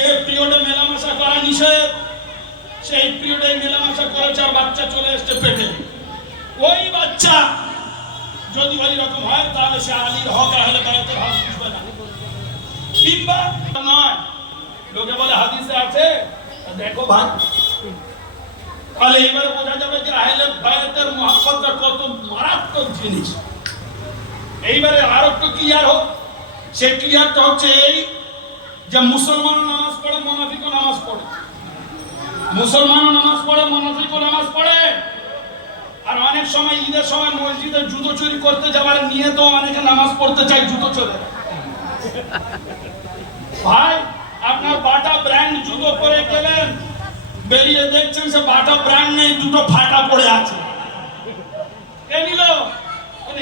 যে পিরিয়ডে মেলামেশা করা নিষেধ, সেই পিরিয়ডে মেলামেশা করেছে আর বাচ্চা চলে এসছে পেটে, ওই বাচ্চা যদি ওই রকম হয় তাহলে সে আলীর হক আহলে বায়াতের হক বুঝবে না। কিংবা নয়, লোকে বলে হাদিসে আছে, দেখো ভাই, তাহলে এইবারে বোঝা যাবে যে আহলে বায়াতের মুহাব্বতটা কত মারাত্মক জিনিস। এইবারে আর একটু ক্লিয়ার হোক। সেই ক্লিয়ারটা হচ্ছে এই যে মুসলমান নামাজ পড়ে, মুনাফিকও নামাজ পড়ে। মুসলমানও নামাজ পড়ে, মুনাফিকও নামাজ পড়ে। আর অনেক সময় ঈদের সময় মসজিদে জুতো চুরি করতে যাওয়ার নিয়ে তো অনেকে নামাজ পড়তে চায় জুতো চোরে। ভাই, আপনার বাটা ব্র্যান্ড জুতো পরে গেলেন, বেরিয়ে দেখছেন সে বাটা ব্র্যান্ড নেই, দুটো ফাটা পড়ে আছে। কে নিল?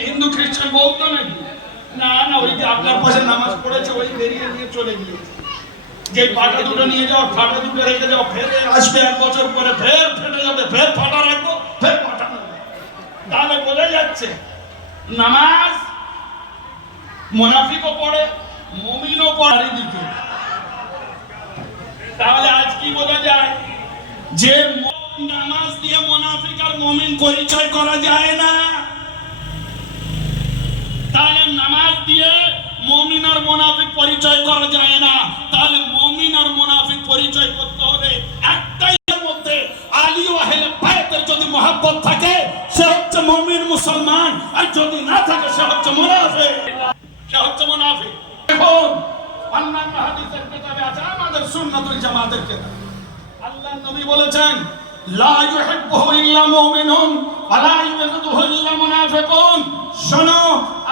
হিন্দু খ্রিস্টান বৌদ্ধ নাকি? না না, ওই যে আপনার পাশে নামাজ পড়েছে ওই বেরিয়ে নিয়ে চলে গিয়েছে। যে ফাটা দুটো নিয়ে যাও, ফাটা দুটো রেখে যাও, ফের আসবে 1 বছর পরে ফের ফেটে যাবে, ফের ফাটা রাখবো, ফের ফাটা নেবে। তাহলে বোঝা যাচ্ছে নামাজ মুনাফিকও পড়ে, মুমিনও পড়ে দিকে। তাহলে আজ কি বোঝা যায় যে নামাজ দিয়ে মুনাফিক আর মুমিন পরিচয় করা যায় না। তাহলে নামাজ দিয়ে মুমিন আর মুনাফিক পরিচয় করা যায় না। তাহলে মুমিন আর মুনাফিক পরিচয় করতে হবে একটাই, এর মধ্যে আলী ও আহলে বায়াতের যদি মহব্বত থাকে সে হচ্ছে মুমিন মুসলমান, আর যদি না থাকে সে হচ্ছে মুনাফিক। সে হচ্ছে মুনাফিক। দেখুন অন্যান্য হাদিসের কিতাবে আছে, আমাদের সুন্নাতুল জামাতের কিতাব, আল্লাহর নবী বলেছেন লা ইউহিব্বুহু ইল্লা মুমিনুন ওয়া লা ইউহিব্বুহু ইল্লা মুনাফিকুন। শোনো,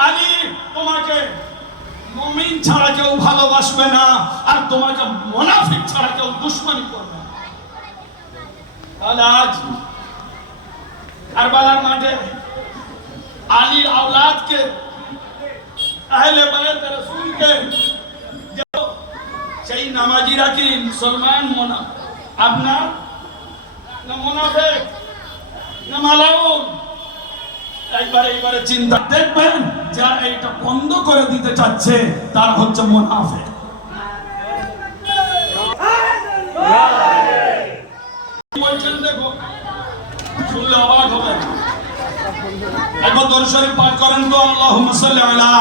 আলী তোমাকে মুমিন ছাড়া কেউ ভালোবাসবে না, আর তোমাকে মুনাফিক ছাড়া কেউ দুশমনি করবে না। তাহলে আজ কারবালার মাঠে আলীর আওলাদকে, আহলে বায়াত রাসূলকে, সেই নামাজিরা কি মুসলমান আপনার না মুনাফিক না মালাউন? এইবারে চিন্তা দেখবেন যারা এটা বন্ধ করে দিতে চাচ্ছে তারা হচ্ছে মুনাফিক। বলছেন দেখো, শুনলে অবাক হবে। একবার দরুদ শরীফ পাঠ করেন তো, আল্লাহুম্মা সাল্লি আলা।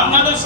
আপনাদের